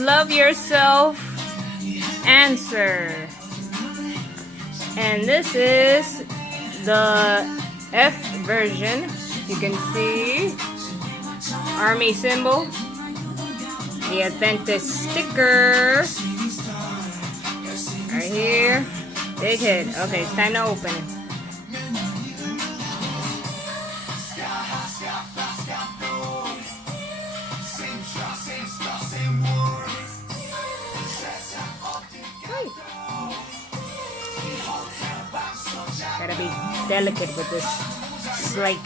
Love Yourself answer. And this is the F version. You can see army symbol, the authentic sticker right here, big head. Okay, it's time to open it. Gotta be delicate with this like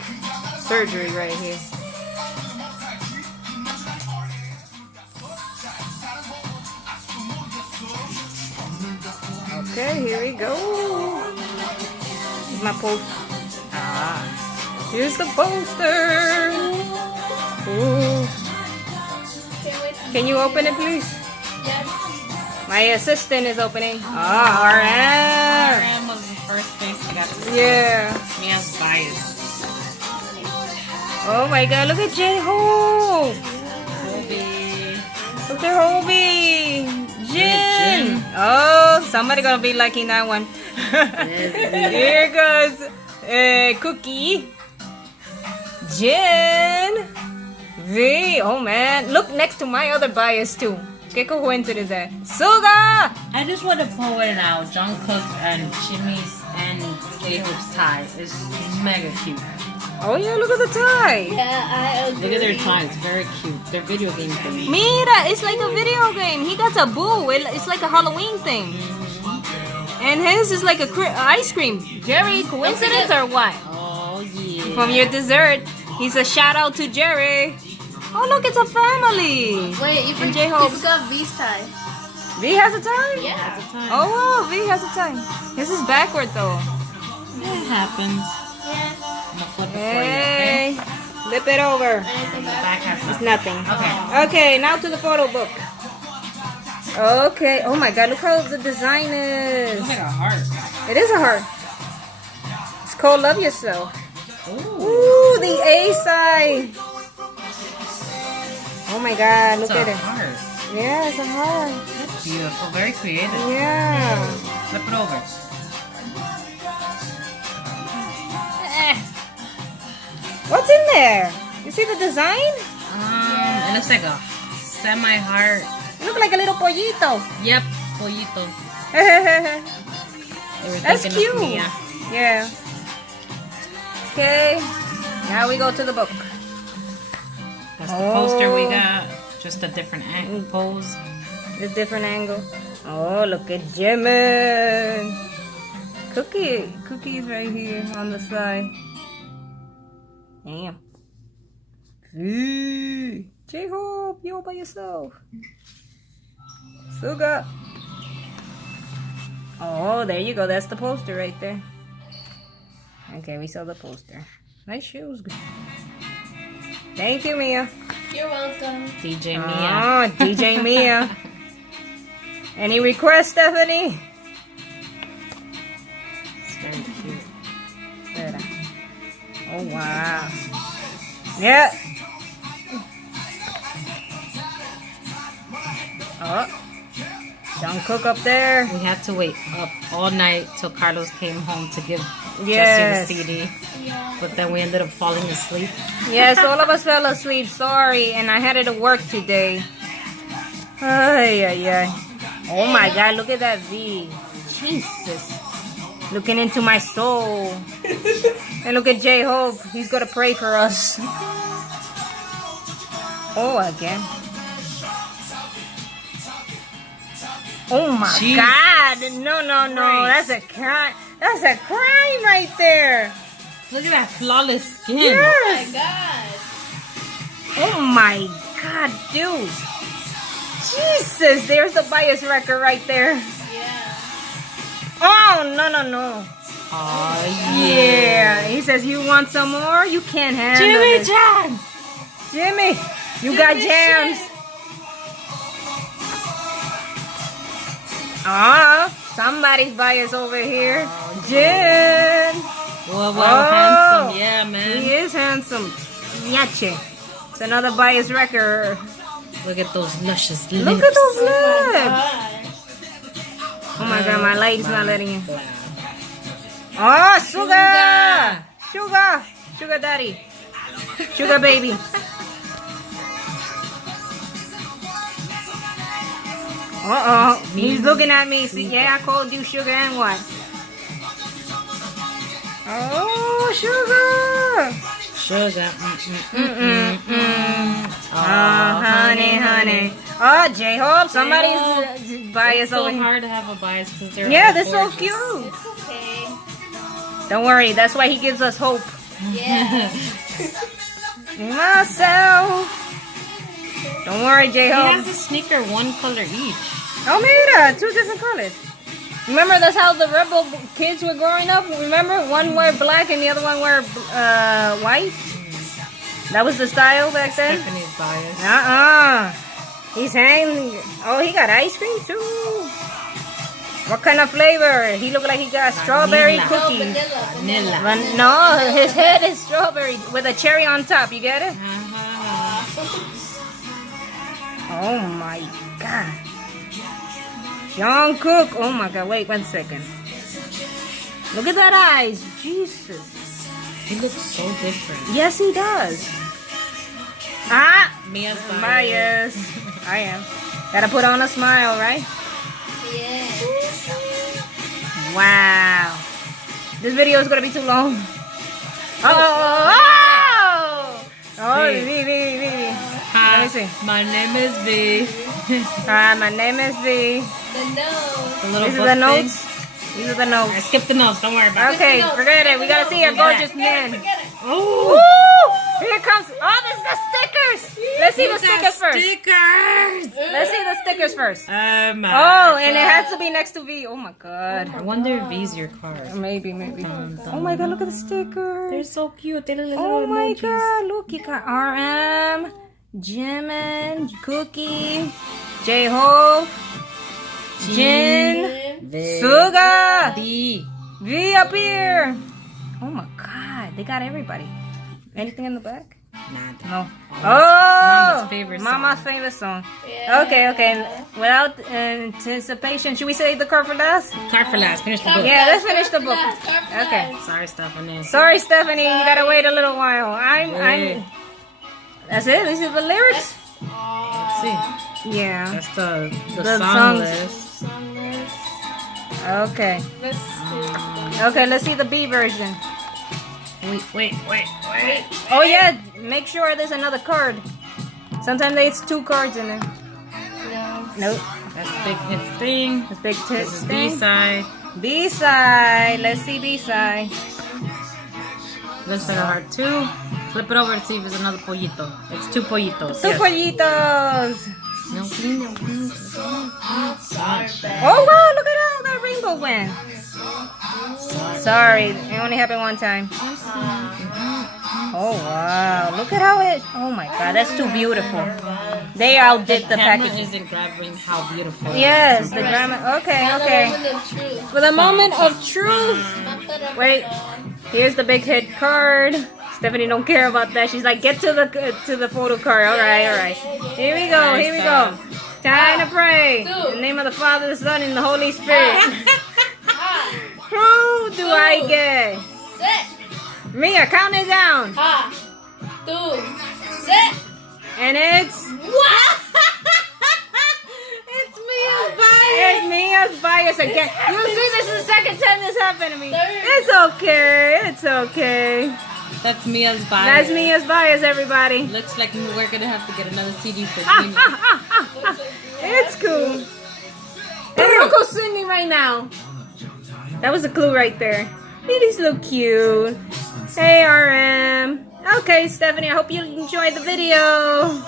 surgery right here. Okay, here we go. Here's my poster. Here's the poster. Ooh. Can you open it, please? Yes. My assistant is opening. RM. RM was the first face I got to see. Yeah. Mia's bias. Oh my God! Look at J-Hope. Hobie. Look at Hobie. Jin. Oh, somebody gonna be liking that one. Here goes Cookie. Jin. V. Oh man, look next to my other bias too. ¿Qué coincidence that? Suga. I just want to point out Jungkook and Jimmy's and J-Hope's tie is mega cute. Oh yeah, look at the tie. Yeah, I agree. Look at their tie, it's very cute. They're video game thing. Mira, it's like a video game. He got a boo. It's like a Halloween thing. And his is like a ice cream. Jerry, coincidence or what? Oh yeah. From your dessert. He's a shout out to Jerry. Oh look, it's a family. Wait, you And J-Hope. forgot V's tie. V has a tie? Yeah. That's a tie. Oh wow, V has a tie. His is backward though. It happens. Yeah. I'm gonna flip it for you, okay? Hey, flip it over. Anything The back? back has It's nothing. nothing. Okay. Okay, now to the photo book. Okay. Oh my God, look how the design is. Looks like a heart. It is a heart. It's called Love Yourself. Ooh. Ooh, the A side. Oh my God, look It's at a it. heart. Yeah, it's a heart. That's beautiful. Very creative. Yeah. Flip it over. What's in there? You see the design? It looks like a semi-heart. It looks like a little pollito. Yep, pollito. They were That's thinking of cute. Mia. Yeah. Okay. Now we go to the book. That's the poster we Oh. got. Just a different pose. The different angle. Oh, look at Jimin. Cookie's right here on the side. Damn. J-Hope, you all by yourself. Suga. Oh, there you go. That's the poster right there. Okay, we saw the poster. Nice shoes. Thank you, Mia. You're welcome. DJ Mia. Ah, DJ Mia. Any requests, Stephanie? It's very cute. Espera. Oh, wow. Yeah. Oh. Jungkook up there. We had to wait up all night till Carlos came home to give Yes. Jesse the CD. Yeah. But then we ended up falling asleep. Yes, all of us fell asleep. Sorry. And I had it to work today. Ay, ay, ay. Oh my God, look at that V. Jesus. Looking into my soul. And look at J-Hope. He's going to pray for us. Oh, again. Oh my Jesus God. No, no, no. Christ. That's a crime. That's a crime right there. Look at that flawless skin. Yes. God. Oh my God, dude. Jesus, there's the bias record right there. Yeah. Oh, no, no, no. Oh, Yeah. He says, you want some more? You can't handle Jimmy it. Chan! Jimmy, you got jams. Somebody's bias over here. Jen. Well, Oh. handsome. Yeah, man. He is handsome. Yache. It's another bias record. Look at those luscious lips. Look at those lips. God. Oh my God, my light's not letting in. Oh, sugar! Sugar! Sugar daddy. Sugar baby. Uh-oh. He's looking at me. See, yeah, I called you sugar and what? Oh, sugar! Sugar. Honey, honey. Oh, J-Hope, somebody's bias It's so over here. hard to have a bias because they're Yeah, all they're so gorgeous. cute. It's okay. Don't worry, that's why he gives us hope. Yeah. Myself. Don't worry, He has J-Hope. a sneaker one color each. Oh, mira, 2 different colors. Remember, that's how the rebel kids were growing up? Remember, one wore black and the other one wore white? That was the style back then? Stephanie's bias. He's hanging. Oh, he got ice cream too. What kind of flavor? He looked like he got strawberry Vanilla. No, cookies. vanilla. No, his head is strawberry with a cherry on top. You get it? Oh my God. Young Cook. Oh my God. Wait 1 second. Look at that eyes. Jesus. He looks so different. Yes, he does. Ah, Mia's bias. bias. I am. Gotta put on a smile, right? Yeah. Wow. This video is gonna be too long. Oh! Oh, Hey. V. Hi, Let me see. my name is V. Hi, my name is V. The nose. The little These are book the thing. notes. These are the I notes. skipped the notes. Don't worry about it. Okay, forget it. We gotta see a gorgeous man. Forget it. Oh, Woo! Here comes. Oh, this is the stickers. Let's see the stickers first. Stickers. Let's see the stickers first. Oh my. Oh, and it has to be next to V. Oh my God. I wonder if V's your card. Maybe. Oh my God, look at the stickers. They're so cute. They're little Oh my emojis. God, look, you got RM, Jimin, Cookie, J-Hope, Jin, V. Suga, V. V up here. Oh my God, they got everybody. Anything in the back? Nah. No. Mama's favorite song. Mama's favorite song. Yeah. Okay. Without anticipation, should we say the card for last? Card for last. Finish the book. Yeah, let's finish the book. Okay. Okay. Sorry, Stephanie. Sorry, Stephanie, you gotta wait a little while. Wait. I'm. That's it. This is the lyrics. Let's see. Yeah. That's the The song songs. list. Song list. Okay. Let's see. Okay. Let's see the B version. Wait. Oh yeah. Make sure there's another card. Sometimes there's 2 cards in there. No. Nope. That's the big hits thing. It's big This tits is thing. B-side. B side. Let's see B side. This is a heart 2. Flip it over to see if there's another pollito. It's 2 pollitos. Two yes. pollitos. No, Sorry, babe. Oh wow! Look at how that rainbow went. Sorry, it only happened one time. Oh wow! Look at how it. Oh my God, that's too beautiful. They outdid the camera packaging. isn't grabbing how beautiful it Yes, is. the grammar. Okay. Moment of truth. For the moment of truth. Wait. Here's the big hit card. Stephanie don't care about that. She's like, get to the photo card. All right. Here we go. Time to pray. In the name of the Father, the Son, and the Holy Spirit. Who do I get? Sit. Mia, count it down. Ha. Two. Sit. And it's What? it's Mia's bias. It's Mia's bias again. You see, this is the second time this happened to me. It's okay. That's Mia's bias. That's Mia's bias, everybody. Looks like we're gonna have to get another CD for Ah, Gina. ah, ah, ah, ah. It's cool. And Uncle Sydney right now. That was a clue right there. These look cute. Hey, RM. Okay, Stephanie, I hope you enjoyed the video.